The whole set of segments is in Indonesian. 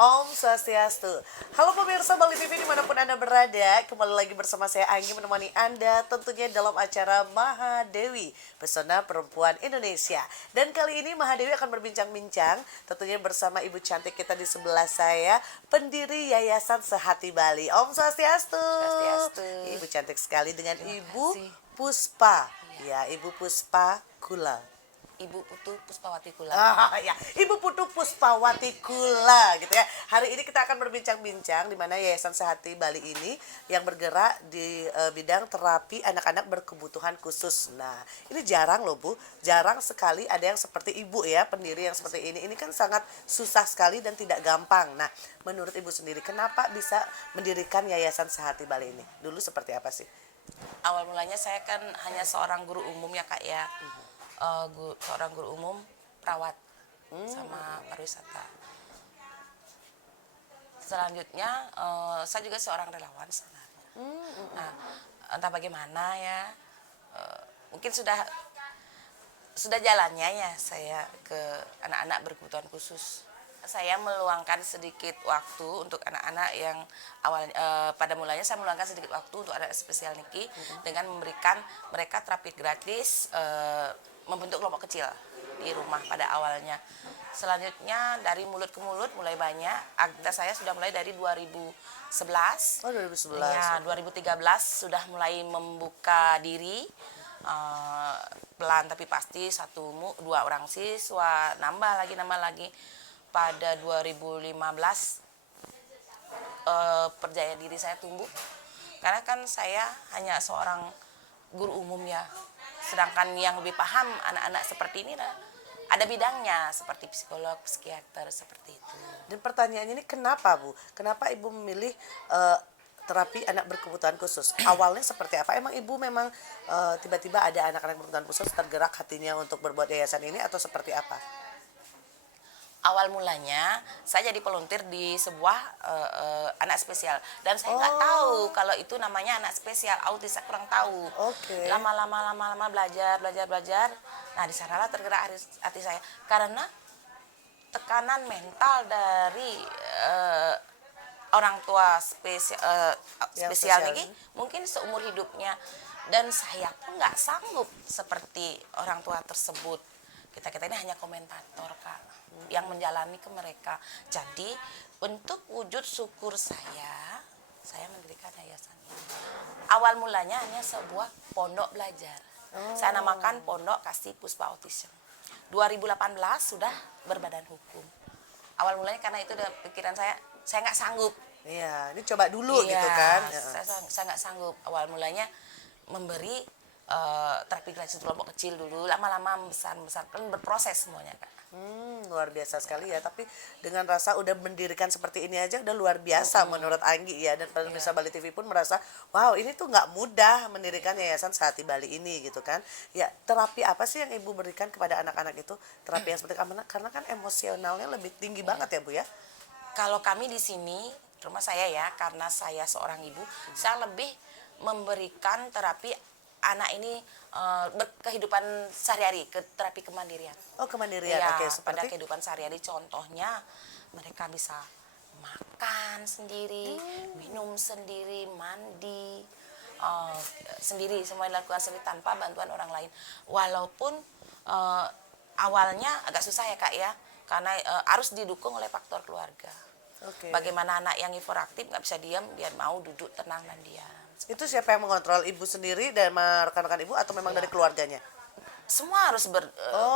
Om Swastiastu. Halo pemirsa Bali TV dimanapun Anda berada, kembali lagi bersama saya Anggi menemani Anda tentunya dalam acara Mahadewi, Pesona Perempuan Indonesia. Dan kali ini Mahadewi akan berbincang-bincang tentunya bersama ibu cantik kita di sebelah saya, pendiri Yayasan Sehati Bali. Om Swastiastu. Swastiastu. Ibu cantik sekali dengan Ibu kasih. Puspa. Ya, Ibu Puspa Kula. Ibu Putu Puspawati Kula. Ya, Ibu Putu Puspawati Kula gitu ya. Hari ini kita akan berbincang-bincang di mana Yayasan Sehati Bali ini yang bergerak di bidang terapi anak-anak berkebutuhan khusus. Nah, ini jarang loh Bu, jarang sekali ada yang seperti Ibu ya, pendiri yang seperti ini. Ini kan sangat susah sekali dan tidak gampang. Nah, menurut Ibu sendiri kenapa bisa mendirikan Yayasan Sehati Bali ini? Dulu seperti apa sih? Awal mulanya saya kan hanya seorang guru umum ya Kak ya. Seorang guru umum perawat sama pariwisata. Selanjutnya saya juga seorang relawan sebenarnya. Nah, entah bagaimana ya, mungkin sudah jalannya ya saya ke anak-anak berkebutuhan khusus. Saya meluangkan sedikit waktu untuk anak-anak yang pada mulanya saya meluangkan sedikit waktu untuk anak spesial niki dengan memberikan mereka terapi gratis, membentuk kelompok kecil di rumah pada awalnya. Selanjutnya dari mulut ke mulut mulai banyak. Aktivitas saya sudah mulai dari 2011. Oh, 2011. Ya, 2013 sudah mulai membuka diri. Pelan tapi pasti dua orang siswa, nambah lagi. Pada 2015 percaya diri saya tumbuh. Karena kan saya hanya seorang guru umum ya. Sedangkan yang lebih paham anak-anak seperti ini ada bidangnya seperti psikolog, psikiater seperti itu. Dan pertanyaannya ini kenapa Bu? Kenapa Ibu memilih terapi anak berkebutuhan khusus? Awalnya seperti apa? Emang Ibu memang tiba-tiba ada anak-anak berkebutuhan khusus tergerak hatinya untuk berbuat yayasan ini atau seperti apa? Awal mulanya saya jadi volunteer di sebuah anak spesial dan saya nggak tahu kalau itu namanya anak spesial autis, saya kurang tahu. Oke. Lama belajar. Nah di sanalah tergerak hati saya karena tekanan mental dari orang tua spesial ini mungkin seumur hidupnya dan saya pun nggak sanggup seperti orang tua tersebut. Kita ini hanya komentator Kak yang menjalani ke mereka. Jadi untuk wujud syukur saya mendirikan yayasan ini. Awal mulanya hanya sebuah pondok belajar. Saya namakan Pondok Kasih Puspa Autism. 2018 sudah berbadan hukum. Awal mulanya karena itu udah pikiran saya nggak sanggup. Iya, ini coba dulu gitu kan. Saya nggak sanggup. Awal mulanya memberi terapi gratis kelompok kecil dulu, lama-lama besar kan berproses semuanya Kak. Luar biasa sekali ya, tapi dengan rasa udah mendirikan seperti ini aja udah luar biasa menurut Anggi ya, dan pemirsa Bali TV pun merasa wow ini tuh nggak mudah mendirikan Yayasan Sehati Bali ini gitu kan ya. Terapi apa sih yang Ibu berikan kepada anak-anak itu, terapi yang seperti apa, karena kan emosionalnya lebih tinggi banget ya Bu ya? Kalau kami di sini rumah saya ya, karena saya seorang ibu, saya lebih memberikan terapi anak ini berkehidupan sehari-hari, ke terapi kemandirian. Oh, kemandirian. Ya, Oke, seperti pada kehidupan sehari-hari contohnya mereka bisa makan sendiri, minum sendiri, mandi sendiri, semua dilakukan sendiri tanpa bantuan orang lain. Walaupun awalnya agak susah ya Kak ya, karena harus didukung oleh faktor keluarga. Oke. Bagaimana anak yang hiperaktif nggak bisa diam, dia mau duduk tenang dan diam. Itu siapa yang mengontrol, Ibu sendiri dan rekan-rekan Ibu atau memang dari keluarganya? Semua harus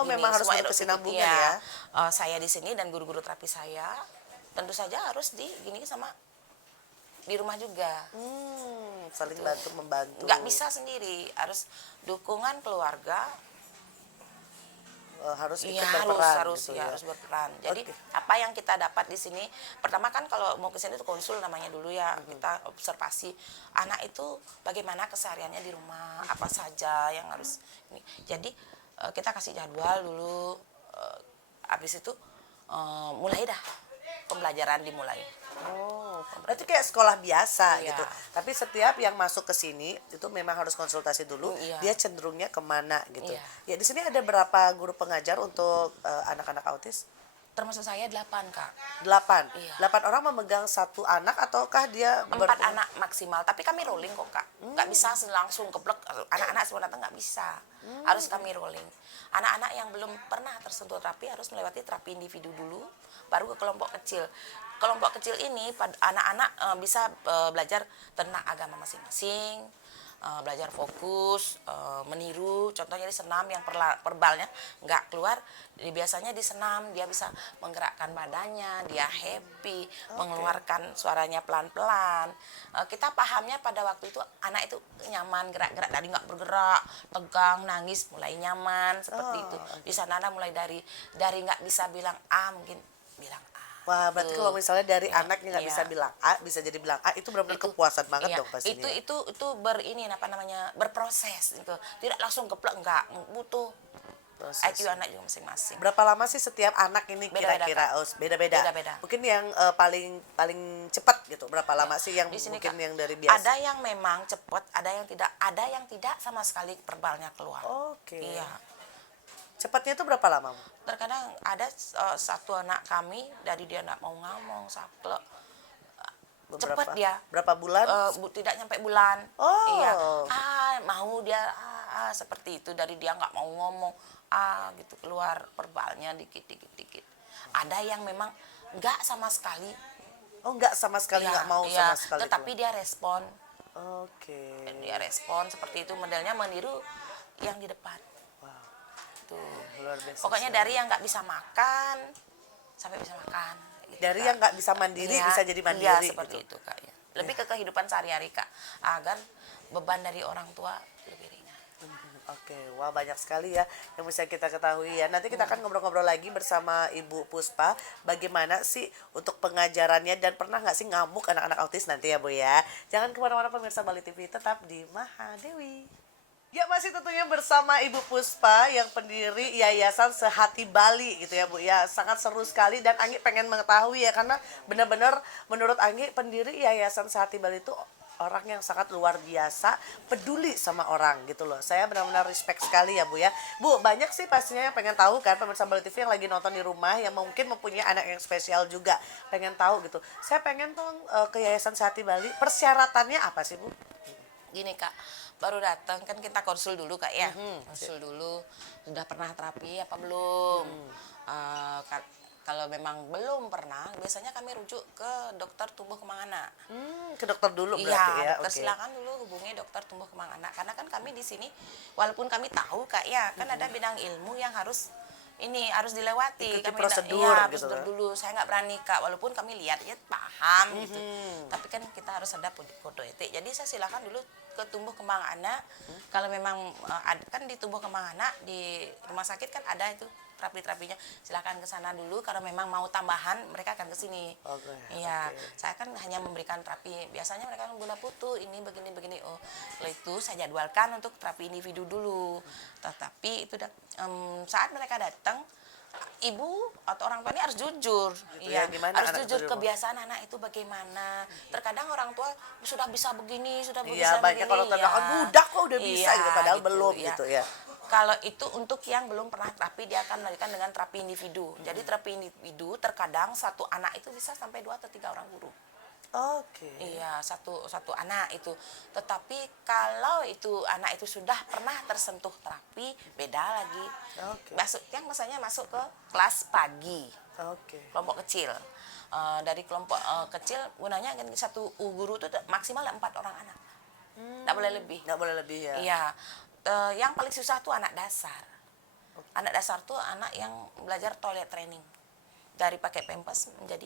memang harus berkesinambungan ya. Saya di sini dan guru-guru terapi saya tentu saja harus di rumah juga. Saling bantu membantu. Nggak bisa sendiri, harus dukungan keluarga. Harus ikut Iya, berperan harus gitu ya. harus berperan. Jadi apa yang kita dapat di sini, pertama kan kalau mau ke sini itu konsul namanya dulu ya, kita observasi anak itu bagaimana kesehariannya di rumah, apa saja yang harus ini. Jadi kita kasih jadwal dulu, habis itu mulai dah pembelajaran dimulai. Berarti kayak sekolah biasa Iya. gitu. Tapi setiap yang masuk ke sini itu memang harus konsultasi dulu. Iya. Dia cenderungnya kemana gitu. Iya. Ya di sini ada berapa guru pengajar untuk anak-anak autis? termasuk saya 8 Kak. 8. Iya. 8 orang memegang satu anak ataukah dia 4 anak maksimal, tapi kami rolling kok Kak. Nggak bisa langsung keblek anak-anak semua datang, nggak bisa. Harus kami rolling. Anak-anak yang belum pernah tersentuh terapi harus melewati terapi individu dulu, baru ke kelompok kecil. Kelompok kecil ini anak-anak bisa belajar tentang agama masing-masing, belajar fokus, meniru. Contohnya di senam yang perbalnya nggak keluar, biasanya di senam dia bisa menggerakkan badannya, dia happy, mengeluarkan suaranya pelan-pelan. Kita pahamnya pada waktu itu anak itu nyaman gerak-gerak, dari nggak bergerak, tegang, nangis, mulai nyaman seperti itu. Di sana mulai dari nggak bisa bilang A mungkin bilang A. Wah, berarti Tuh. kalau misalnya dari Ya, anak yang nggak iya. bisa bilang A, bisa jadi bilang A, itu benar-benar kepuasan banget Iya, dong pastinya. itu berproses gitu. Tidak langsung keplek, enggak, butuh Proses. IQ anak juga masing-masing. Berapa lama sih setiap anak ini Beda-beda, kira-kira? Kak. Oh, beda-beda. Beda-beda. Mungkin yang paling cepat gitu. Berapa lama sih yang Di sini, mungkin Kak, yang dari biasa? ada yang memang cepat, ada yang tidak sama sekali perbalnya keluar. Oke. Iya. Cepatnya itu berapa lama? Terkadang ada satu anak kami dari dia nggak mau ngomong, saklek, cepet dia. Berapa bulan? Tidak nyampe bulan. Oh. Iya. Mau dia seperti itu, dari dia nggak mau ngomong gitu keluar verbalnya dikit. Ada yang memang nggak sama sekali. Oh, nggak sama sekali, Iya, nggak mau iya, sama sekali. tetapi dia respon. Oke. Dia respon seperti itu, modelnya meniru yang di depan. Wow, Tuh. luar biasa. Pokoknya dari yang nggak bisa makan sampai bisa makan. Gitu, Dari Kak. yang nggak bisa mandiri Iya, bisa jadi mandiri. Iya, seperti gitu. itu Kak. Ya. Lebih ke kehidupan sehari-hari Kak, agar beban dari orang tua lebih ringan. Oke, wah banyak sekali ya yang bisa kita ketahui ya. Nanti kita akan ngobrol-ngobrol lagi bersama Ibu Puspa. Bagaimana sih untuk pengajarannya dan pernah nggak sih ngamuk anak-anak autis nanti ya Bu ya. Jangan kemana-mana pemirsa Bali TV, tetap di Mahadewi. Ya masih tentunya bersama Ibu Puspa yang pendiri Yayasan Sehati Bali gitu ya Bu ya. Sangat seru sekali dan Anggi pengen mengetahui ya karena benar-benar menurut Anggi pendiri Yayasan Sehati Bali itu orang yang sangat luar biasa, peduli sama orang gitu loh. Saya benar-benar respect sekali ya Bu ya. Bu, banyak sih pastinya yang pengen tahu kan pemirsa Bali TV yang lagi nonton di rumah yang mungkin mempunyai anak yang spesial juga. Pengen tahu gitu. Saya pengen dong ke Yayasan Sehati Bali. Persyaratannya apa sih Bu? Gini Kak, baru datang kan kita konsul dulu Kak ya. Konsul dulu, sudah pernah terapi apa belum? Kalau memang belum pernah, biasanya kami rujuk ke dokter tumbuh kembang anak. Ke dokter dulu berarti Iya, ya. dokter Oke. silakan dulu hubungi dokter tumbuh kembang anak. Karena kan kami di sini, walaupun kami tahu Kak ya, kan ada bidang ilmu yang harus dilewati. Ikuti Kami prosedur iya, gitu prosedur kan. dulu. Saya nggak berani Kak, walaupun kami lihat ya paham gitu. Tapi kan kita harus ada kode etik. Jadi saya silakan dulu ke tumbuh kembang anak. Kalau memang kan di tumbuh kembang anak di rumah sakit kan ada itu terapi-terapinya, silakan ke sana dulu. Kalau memang mau tambahan mereka akan ke sini. Oke, Iya, oke. saya kan hanya memberikan terapi. Biasanya mereka Bunda Putu ini begini. Oh, setelah itu saya jadwalkan untuk terapi individu dulu. Tetapi itu saat mereka datang, ibu atau orang tua ini harus jujur. Gitu ya, gimana harus anak jujur itu di rumah? kebiasaan anak itu bagaimana. Terkadang orang tua sudah bisa begini, sudah Iya, bisa banyak begini. orang tua bilang, "Oh, budak kok udah bisa," gitu, padahal belum gitu ya. Kalau itu untuk yang belum pernah terapi, dia akan melakukan dengan terapi individu. Jadi terapi individu terkadang satu anak itu bisa sampai 2 atau 3 orang guru. Oke. Iya, satu anak itu. Tetapi kalau itu anak itu sudah pernah tersentuh terapi, beda lagi. Oke. Masanya masuk ke kelas pagi, Oke. kelompok kecil. Dari kelompok kecil, gunanya kan satu guru itu maksimal 4 orang anak. Nggak boleh lebih. Nggak boleh lebih ya. Iya. Yang paling susah tuh anak dasar. Anak dasar tuh anak yang belajar toilet training. Dari pakai pampers menjadi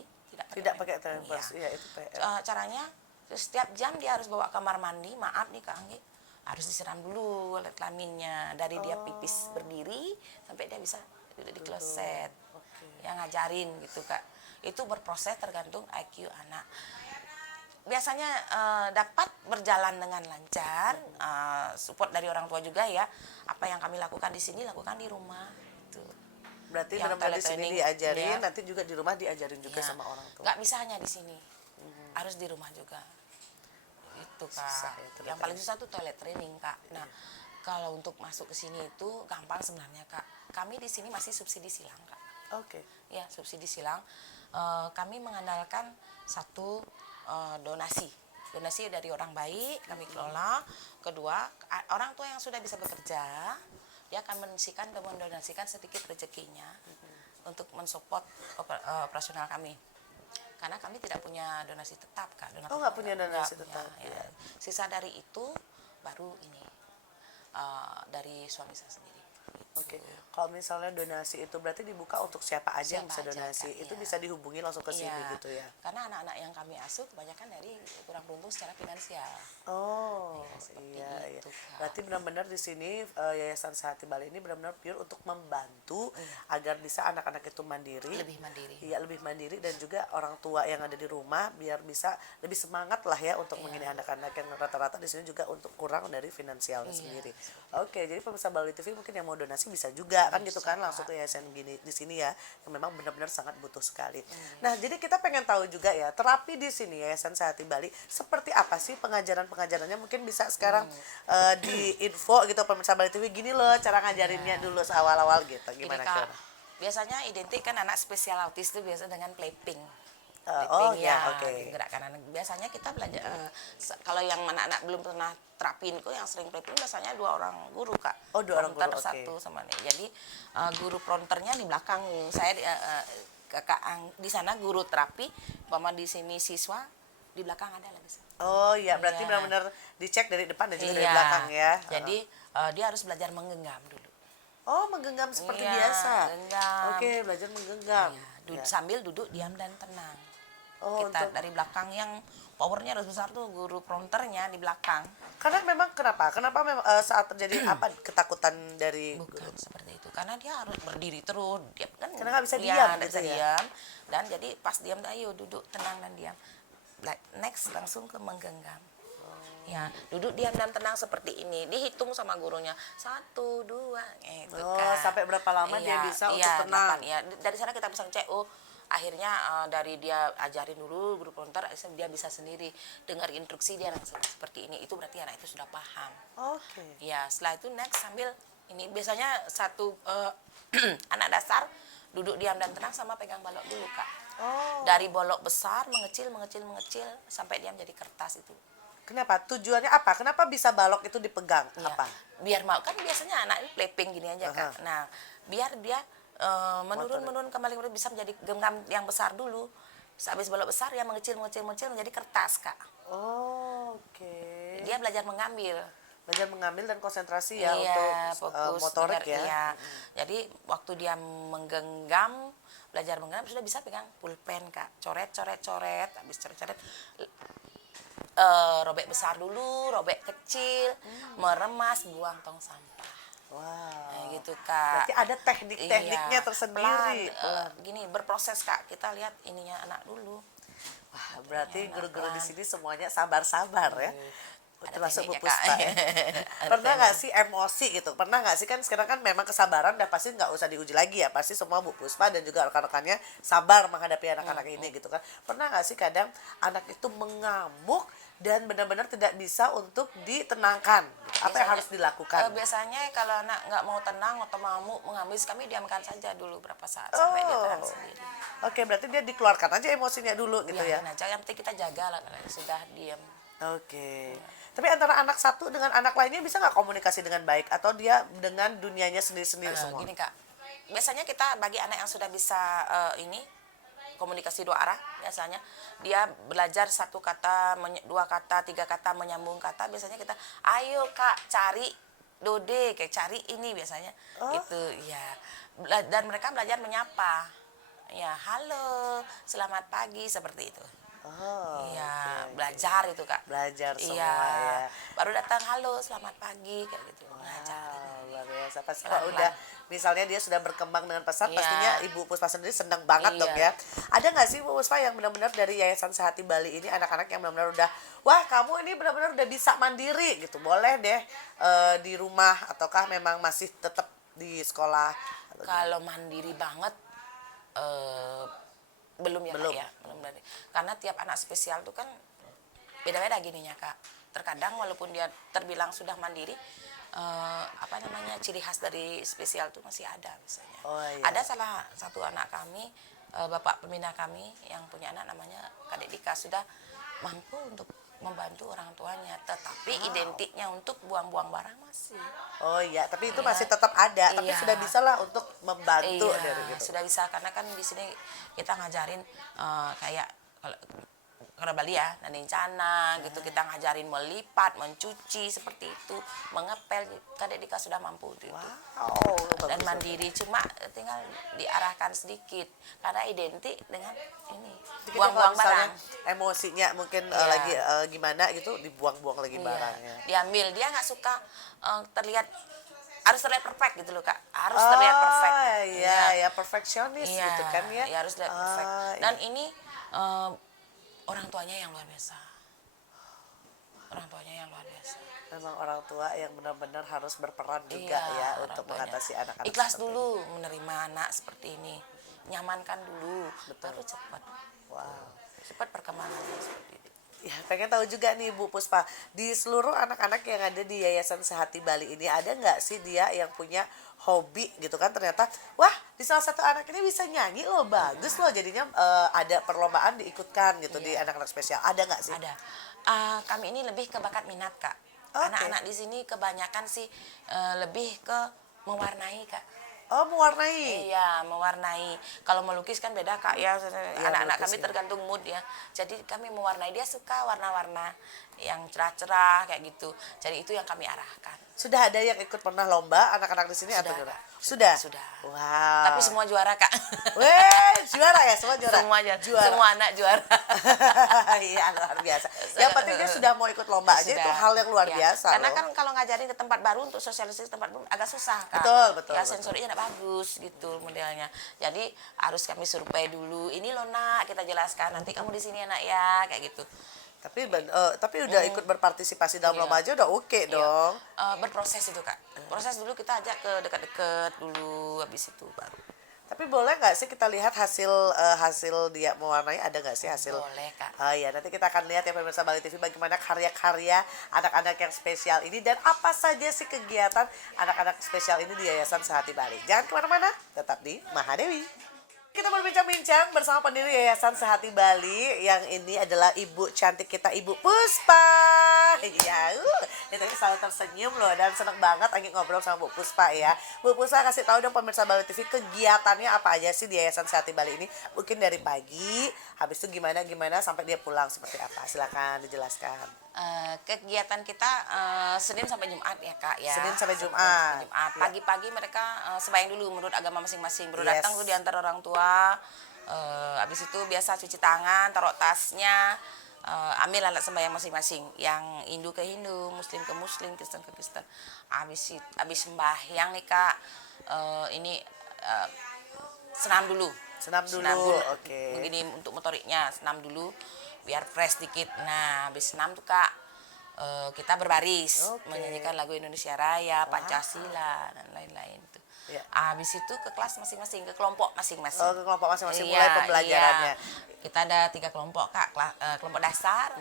Tidak pakai pampers. Iya, itu PR. Caranya setiap jam dia harus bawa kamar mandi. Maaf nih Kak Anggi, harus disiram dulu oleh kelaminnya. Dari dia pipis berdiri sampai dia bisa duduk di kloset. Yang ngajarin gitu Kak. Itu berproses tergantung IQ anak. Biasanya dapat berjalan dengan lancar, support dari orang tua juga ya. Apa yang kami lakukan di sini lakukan di rumah. Gitu. Berarti Yang benar-benar di toilet sini training, diajarin, ya. nanti juga di rumah diajarin juga Ya, sama orang tua. nggak bisa hanya di sini, harus di rumah juga. Itu Kak. Susah ya, toilet Yang paling susah tuh toilet training Kak. Nah, kalau untuk masuk ke sini itu gampang sebenarnya Kak. Kami di sini masih subsidi silang Kak. Oke. ya subsidi silang. Kami mengandalkan satu donasi dari orang baik kami kelola. Kedua, orang tua yang sudah bisa bekerja dia akan mendonasikan sedikit rezekinya untuk mensupport operasional kami. Karena kami tidak punya donasi tetap, Kak. Oh, nggak punya donasi tetap. Ya. Sisa dari itu baru ini dari suami saya sendiri. Oke, kalau misalnya donasi itu berarti dibuka untuk siapa aja yang bisa Siapa aja, donasi, Kak, itu iya. bisa dihubungi langsung ke sini Iya, gitu ya. karena anak-anak yang kami asuh kebanyakan dari kurang beruntung secara finansial. Oh, Seperti iya, iya. itu, Kak. Berarti benar-benar di sini Yayasan Sehati Bali ini benar-benar pure untuk membantu agar bisa anak-anak itu mandiri. Lebih mandiri. Iya, lebih mandiri, dan juga orang tua yang ada di rumah biar bisa lebih semangat lah ya untuk mengini anak-anak yang rata-rata di sini juga untuk kurang dari finansialnya sendiri. Oke, jadi pemirsa Bali TV mungkin yang mau donasi bisa juga kan gitu kan, langsung ke yayasan gini di sini ya, yang memang benar-benar sangat butuh sekali. Nah, jadi kita pengen tahu juga ya, terapi di sini Yayasan Sehati Bali seperti apa sih pengajarannya, mungkin bisa sekarang di info gitu pemirsa Bali TV, gini loh cara ngajarinnya dulu awal-awal gitu. Gimana Gini, Kak, Kak? biasanya identik kan anak spesial autis itu biasa dengan playping. Oh ya, oke. Gerakan anak. Biasanya kita belajar kalau yang anak-anak belum pernah terapin kok yang sering playping biasanya 2 orang guru, Kak. Oh, 2 orang Pronter guru, oke. satu sama nih. Jadi guru pronternya di belakang saya kakak di sana guru terapi, umpama di sini siswa, di belakang ada lagi. Oh iya, berarti Iya. benar-benar dicek dari depan dan juga dari Iya. belakang ya. Jadi dia harus belajar menggenggam dulu. Oh, menggenggam seperti Iya, biasa. genggam. Oke, belajar menggenggam. Iya, Ya. sambil duduk diam dan tenang. Oh, Kita untuk dari belakang yang powernya harus besar tuh guru pronternya di belakang. karena memang kenapa? Kenapa memang saat terjadi apa ketakutan dari Bukan seperti itu, karena dia harus berdiri terus, dia kan Karena nggak bisa dia diam nggak gitu bisa ya? diam. Dan jadi pas diam, ayo duduk tenang dan diam. Next langsung ke menggenggam. Ya, duduk diam dan tenang seperti ini. Dihitung sama gurunya 1, 2, gitu Oh, kan. sampai berapa lama dia bisa untuk tenang? 8, ya. Dari sana kita bisa cek, oh akhirnya dari dia ajarin dulu guru pronter, dia bisa sendiri dengar instruksi dia langsung seperti ini. Itu berarti anak itu sudah paham. Oke. Ya, setelah itu next sambil ini biasanya satu anak dasar duduk diam dan tenang sama pegang balok dulu, Kak. Oh. Dari bolok besar mengecil sampai dia menjadi kertas itu. Kenapa? Tujuannya apa? Kenapa bisa balok itu dipegang? Ya, Apa? biar mau kan biasanya anak ini playping gini aja, Kak. Nah, biar dia menurun kembali bisa menjadi genggam yang besar dulu. Habis balok besar ya mengecil menjadi kertas, Kak. Oh, oke. Dia belajar mengambil. Belajar mengambil dan konsentrasi ya Iya, untuk fokus motorik dengar, ya. iya. Jadi waktu dia menggenggam, belajar menggenggam sudah bisa pegang pulpen, Kak. Coret, habis coret, robek besar dulu, robek kecil, meremas, buang tong sampah. Wow. Nah, gitu, Kak. Berarti ada teknik-tekniknya Iya, tersendiri. gini berproses, Kak. Kita lihat ininya anak dulu. Wah, berarti guru-guru di pelan. sini semuanya sabar-sabar ya. Ada Termasuk Bu tekniknya, Kak. Puspa ya. Pernah nggak sih emosi gitu? Pernah nggak sih, kan sekarang kan memang kesabaran udah pasti nggak usah diuji lagi ya. Pasti semua Bu Puspa dan juga rekan-rekannya sabar menghadapi anak-anak ini gitu kan. Pernah nggak sih kadang anak itu mengamuk dan benar-benar tidak bisa untuk ditenangkan? Gitu. Apa yang harus dilakukan? Biasanya kalau anak nggak mau tenang atau mau mengambil, kami diamkan saja dulu berapa saat sampai dia tenang sendiri. Oke, berarti dia dikeluarkan aja emosinya dulu gitu ya. Biarin aja, yang penting kita jaga lah kalau sudah diam. Oke. Tapi antara anak satu dengan anak lainnya bisa nggak komunikasi dengan baik, atau dia dengan dunianya sendiri-sendiri semua? Gini, Kak, biasanya kita bagi anak yang sudah bisa ini komunikasi 2 arah, biasanya dia belajar 1 kata, 2 kata, 3 kata, menyambung kata, biasanya kita ayo Kak cari Dode, kayak cari ini biasanya itu ya. Dan mereka belajar menyapa ya, halo selamat pagi, seperti itu. Oh, Iya, oke. belajar itu, Kak. Belajar semua Iya, ya. baru datang halo selamat pagi kayak gitu. Ngajarin. Wow, luar biasa. Pasti Pelan-pelan. kalau udah misalnya dia sudah berkembang dengan pesat, Iya. pastinya Ibu Puspa sendiri senang banget Iya. dong ya. Ada nggak sih Bu Puspa yang benar-benar dari Yayasan Sehati Bali ini, anak-anak yang benar-benar udah, wah kamu ini benar-benar udah bisa mandiri gitu, boleh deh di rumah, ataukah memang masih tetap di sekolah? Kalau mandiri banget belum ya, Belum. Kak, ya, belum dari. Karena tiap anak spesial tuh kan beda-beda gininya, Kak. Terkadang walaupun dia terbilang sudah mandiri, apa namanya, ciri khas dari spesial itu masih ada misalnya. Oh, iya. Ada salah satu anak kami, bapak pembina kami yang punya anak namanya Kadek Dika sudah mampu untuk membantu orang tuanya, tetapi identiknya untuk buang-buang barang masih. Oh iya, tapi itu Iya. masih tetap ada, tapi Iya. sudah bisa lah untuk membantu Iya, dari gitu. sudah bisa karena kan di sini kita ngajarin kayak kalau Bali ya, cana gitu, kita ngajarin melipat, mencuci seperti itu, mengepel. Kadek Dika sudah mampu untuk itu. Wow, Dan bagus. mandiri, cuma tinggal diarahkan sedikit karena identik dengan ini Jadi buang-buang kalau misalnya barang. emosinya mungkin Iya. lagi gimana gitu, dibuang-buang lagi Iya, barangnya. diambil. Dia nggak suka terlihat, harus terlihat perfect gitu loh Kak, harus terlihat perfect. Iya, ya perfeksionis Iya, gitu kan ya. ya harus lihat perfect. Ah, Dan ini orang tuanya yang luar biasa. Orang tuanya yang luar biasa. memang orang tua yang benar-benar harus berperan juga Iya, ya orang untuk tuanya. mengatasi anak-anak. Ikhlas seperti dulu menerima anak seperti ini. Nyamankan dulu, baru cepat. ini. Wow. Cepat perkembangannya seperti itu. Ya, pengen tahu juga nih Bu Puspa, di seluruh anak-anak yang ada di Yayasan Sehati Bali ini ada nggak sih dia yang punya hobi gitu kan, ternyata wah di salah satu anak ini bisa nyanyi loh, bagus loh, jadinya ada perlombaan diikutkan gitu di anak-anak spesial, ada nggak sih? Ada. Kami ini lebih ke bakat minat Kak. Oke. Anak-anak di sini kebanyakan sih lebih ke mewarnai Kak. Oh, mewarnai. Iya, mewarnai. Kalau melukis kan beda Kak ya. Anak-anak melukis, kami ya. tergantung mood ya. Jadi kami mewarnai, dia suka warna-warna yang cerah-cerah kayak gitu. Jadi itu yang kami arahkan. Sudah ada yang ikut pernah lomba anak-anak di sini atau Sudah, gimana? Kak. Sudah. Sudah. Wow. Tapi semua juara Kak. Weh, juara ya, semua juara. Semua Semua anak juara. Iya, luar biasa. Yang penting dia sudah mau ikut lomba aja, itu Sudah. hal yang luar Ya, biasa karena loh. kan kalau ngajarin ke tempat baru, untuk sosialisasi tempat baru agak susah Kak. Betul, betul, Ya betul. sensorinya tidak bagus gitu modelnya. Jadi harus kami survei dulu. Ini loh nak, kita jelaskan. Nanti kamu di sini ya nak ya, kayak gitu. Tapi udah ikut berpartisipasi dalam Iya. lomba aja udah oke Iya. dong. Berproses itu Kak. Proses dulu, kita ajak ke dekat-dekat dulu, habis itu baru. Tapi boleh nggak sih kita lihat hasil dia mewarnai, ada nggak sih hasil? Boleh Kak. Oh iya, nanti kita akan lihat ya pemirsa Bali TV bagaimana karya-karya anak-anak yang spesial ini dan apa saja sih kegiatan anak-anak spesial ini di Yayasan Sehati Bali. Jangan kemana-mana, tetap di Mahadewi. Kita berbincang-bincang bersama pendiri Yayasan Sehati Bali yang ini adalah ibu cantik kita, Ibu Puspa. Iya, dia tadi selalu tersenyum loh dan seneng banget lagi ngobrol sama Bu Puspa ya. Bu Puspa kasih tahu dong pemirsa Bali TV kegiatannya apa aja sih di Yayasan Sehati Bali ini. Mungkin dari pagi, habis itu gimana sampai dia pulang seperti apa. Silakan dijelaskan. Kegiatan kita Senin sampai Jumat ya Kak ya. Senin sampai Senin Jumat. Jumat. Ya. Pagi-pagi mereka sembahyang dulu menurut agama masing-masing. Baru Yes. datang tuh diantar orang tua. Habis itu biasa cuci tangan, taruh tasnya, ambil alat sembahyang masing-masing. Yang Hindu ke Hindu, Muslim ke Muslim, Kristen ke Kristen. Habis sembahyang nih Kak, ini senam dulu. Senam dulu, oke. Begini untuk motoriknya, senam dulu biar fresh dikit. Nah, habis senam tuh Kak, kita berbaris Oke. menyanyikan lagu Indonesia Raya, Pancasila dan lain-lain tuh. Ya. Habis itu ke kelas masing-masing, ke kelompok masing-masing. Oh, ke kelompok masing-masing Iya, mulai pembelajarannya. iya. Kita ada 3 kelompok Kak, kelompok dasar,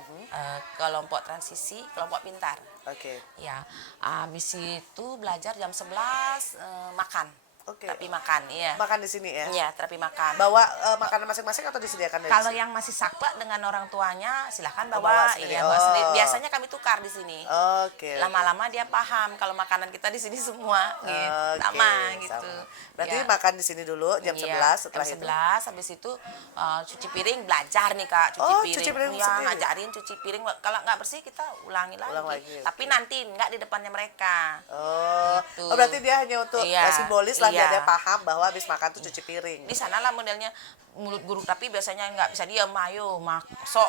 kelompok transisi, kelompok pintar. Oke. Ya, habis itu belajar jam 11 makan. Oke. Terapi makan, iya. Makan di sini ya. Iya, terapi makan. Bawa makanan masing-masing atau disediakan dari Kalau sini? yang masih saklek dengan orang tuanya, silahkan Oh, bawa. bawa sendiri. Iya, bawa Oh. sendiri. Biasanya kami tukar di sini. Oke. Lama-lama dia paham kalau makanan kita di sini semua, gitu. Oke, Sama gitu. sama. Berarti Ya. makan di sini dulu jam Iya, 11, setelah jam itu. 11, habis itu cuci piring, belajar nih Kak, cuci Oh, piring. cuci piring Iya, sendiri. ngajarin cuci piring. Kalau nggak bersih kita ulangi lagi. Ulang lagi, Tapi oke. nanti nggak di depannya mereka. Oh. Gitu. Oh, berarti dia hanya untuk Iya, simbolis lah biar iya. dia paham bahwa habis makan tuh cuci piring. Di sana lah modelnya mulut guru, tapi biasanya nggak bisa diam, ayo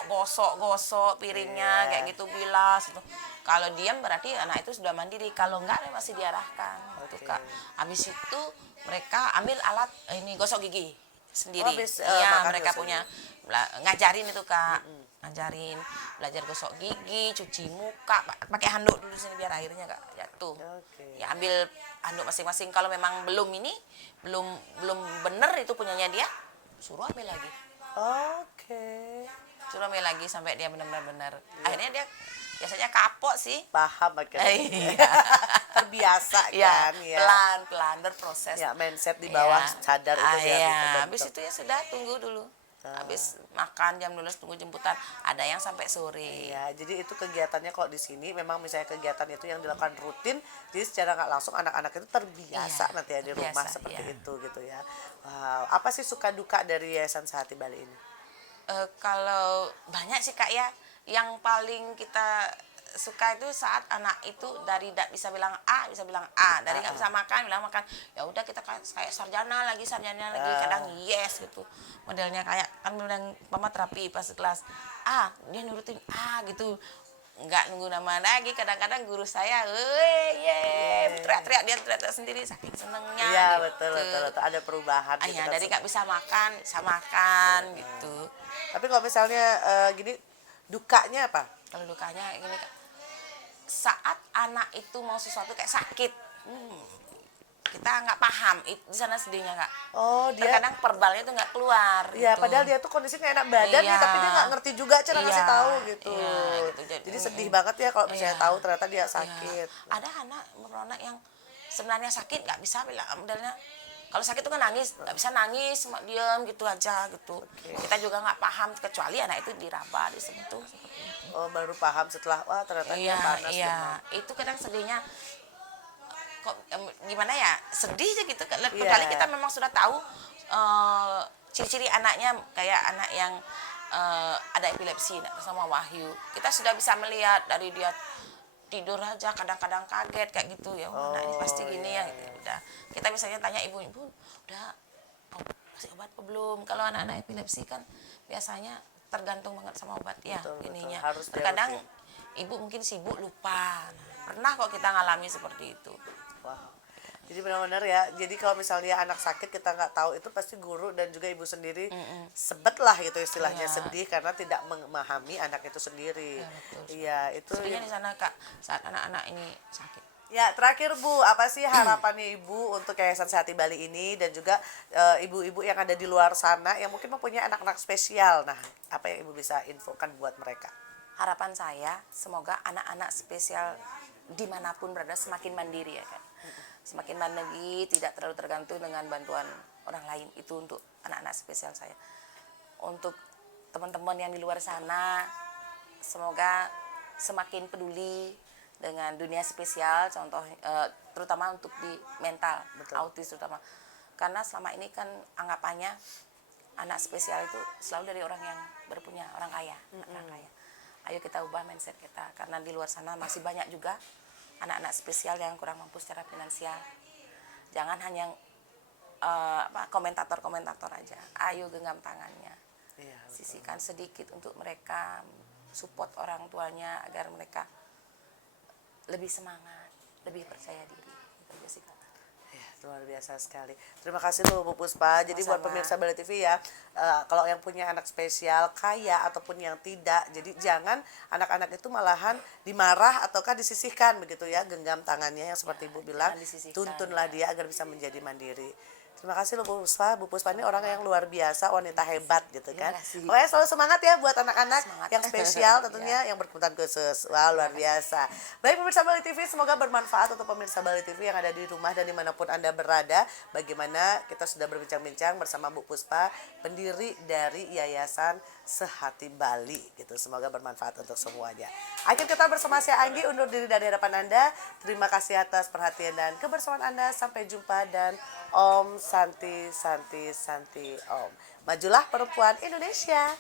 gosok piringnya, Iya. kayak gitu, bilas gitu. Kalau diam berarti anak itu sudah mandiri, kalau enggak masih diarahkan gitu Oke. Kak. Habis itu mereka ambil alat ini gosok gigi sendiri. Oh, habis, Iya, makan mereka gosok punya ngajarin itu Kak. Ngajarin belajar gosok gigi, cuci muka, pakai handuk dulu sini biar airnya Kak jatuh. Oke. Ya ambil handuk masing-masing. Kalau memang belum belum bener itu punyanya dia, suruh ambil lagi. Oke. Suruh ambil lagi sampai dia benar-benar. Akhirnya dia biasanya kapok sih. Paham akhirnya. Iya. terbiasa Ya, kan ya. pelan-pelan berproses. Ya, mindset di bawah Ya. sadar itu dia Ya. terbentuk. Habis itu ya sudah tunggu dulu. Habis makan jam 12 tunggu jemputan. Ada yang sampai sore. Ya, jadi itu kegiatannya kalau di sini memang misalnya kegiatan itu yang dilakukan rutin, jadi secara nggak langsung anak-anak itu terbiasa Iya, nanti ya di rumah terbiasa, seperti iya. itu gitu ya. Wow, apa sih suka duka dari Yayasan Sehati Bali ini? Kalau banyak sih Kak ya, yang paling kita suka itu saat anak itu dari tidak bisa bilang A bisa bilang A, dari nggak bisa makan bilang makan, ya udah kita kayak sarjana lagi kadang yes gitu modelnya, kayak kan bilang mama terapi pas kelas A dia nurutin A gitu, nggak nunggu nama lagi. Kadang-kadang guru saya ye teriak-teriak, dia teriak sendiri saking senengnya Iya, gitu. betul. Ada perubahan gitu Ya kan. dari nggak bisa makan gitu. Tapi kalau misalnya gini, dukanya apa? Kalau dukanya gini Kak, saat anak itu mau sesuatu kayak sakit, kita nggak paham di sana sedihnya Kak. Oh, dia Terkadang perbalnya tuh nggak keluar. ya gitu. padahal dia tuh kondisinya enak badan nih, Iya. tapi dia nggak ngerti juga cara ngasih Iya, tahu gitu. iya, gitu. Jadi sedih banget ya kalau misalnya Iya. tahu ternyata dia Iya. sakit. Ada anak anak yang sebenarnya sakit nggak bisa bilang modelnya, kalau sakit tuh kan nangis, nggak bisa nangis, cuma diam gitu aja gitu. Kita juga nggak paham, kecuali anak itu diraba, disentuh seperti itu. Oh, baru paham setelah wah ternyata dia Iya, panas iya. demam. Itu kadang sedihnya kok gimana ya, sedih aja gitu. Iya. Kecuali kita memang sudah tahu ciri-ciri anaknya, kayak anak yang ada epilepsi sama Wahyu, kita sudah bisa melihat dari dia tidur aja kadang-kadang kaget kayak gitu ya. Oh, anak ini pasti gini ya gitu. Udah kita misalnya tanya ibu udah kasih obat apa belum. Kalau anak-anak epilepsi kan biasanya tergantung banget sama obat ya. Betul. Ininya Harus terkadang dirutin. ibu mungkin sibuk lupa. Nah, pernah kok kita ngalami seperti itu. Wow. Jadi benar-benar ya. Jadi kalau misalnya anak sakit kita nggak tahu, itu pasti guru dan juga ibu sendiri sebet lah gitu istilahnya, Iya. sedih karena tidak memahami anak itu sendiri. Iya, betul. Iya, itu. Sedihnya di sana Kak, saat anak-anak ini sakit. Ya, terakhir Bu, apa sih harapannya Ibu untuk Yayasan Sehati Bali ini dan juga ibu-ibu yang ada di luar sana yang mungkin mempunyai anak-anak spesial. Nah, apa yang Ibu bisa infokan buat mereka? Harapan saya semoga anak-anak spesial dimanapun berada semakin mandiri ya kan, semakin mandiri, tidak terlalu tergantung dengan bantuan orang lain. Itu untuk anak-anak spesial saya. Untuk teman-teman yang di luar sana, semoga semakin peduli dengan dunia spesial, contoh terutama untuk di mental, autis terutama, karena selama ini kan anggapannya anak spesial itu selalu dari orang yang berpunya, orang kaya, orang kaya. Ayo kita ubah mindset kita, karena di luar sana masih banyak juga anak-anak spesial yang kurang mampu secara finansial. Jangan hanya komentator-komentator aja. Ayo genggam tangannya, Iya, betul. sisihkan sedikit untuk mereka, support orang tuanya agar mereka lebih semangat, lebih percaya diri. Itu aja sih Kak. Ya, luar biasa sekali. Terima kasih loh Bu Puspa. Jadi buat Sama-sama. pemirsa Bali TV ya, kalau yang punya anak spesial, kaya ataupun yang tidak, jadi jangan anak-anak itu malahan dimarah ataukah disisihkan begitu ya, genggam tangannya yang seperti Ibu bilang, jangan disisihkan, tuntunlah dia agar bisa menjadi mandiri. Terima kasih loh Bu Puspa. Bu Puspa ini orang yang luar biasa, wanita hebat gitu kan. kasih. Pokoknya selalu semangat ya buat anak-anak Semangat. yang spesial tentunya, yang berkebutuhan khusus. Wah, luar biasa. Baik pemirsa Bali TV, semoga bermanfaat untuk pemirsa Bali TV yang ada di rumah dan dimanapun Anda berada. Bagaimana kita sudah berbincang-bincang bersama Bu Puspa, pendiri dari Yayasan Sehati Bali gitu. Semoga bermanfaat untuk semuanya. Akhir kata bersama saya Anggi, undur diri dari hadapan Anda. Terima kasih atas perhatian dan kebersamaan Anda. Sampai jumpa dan Om Santi Santi Santi Om. Majulah perempuan Indonesia.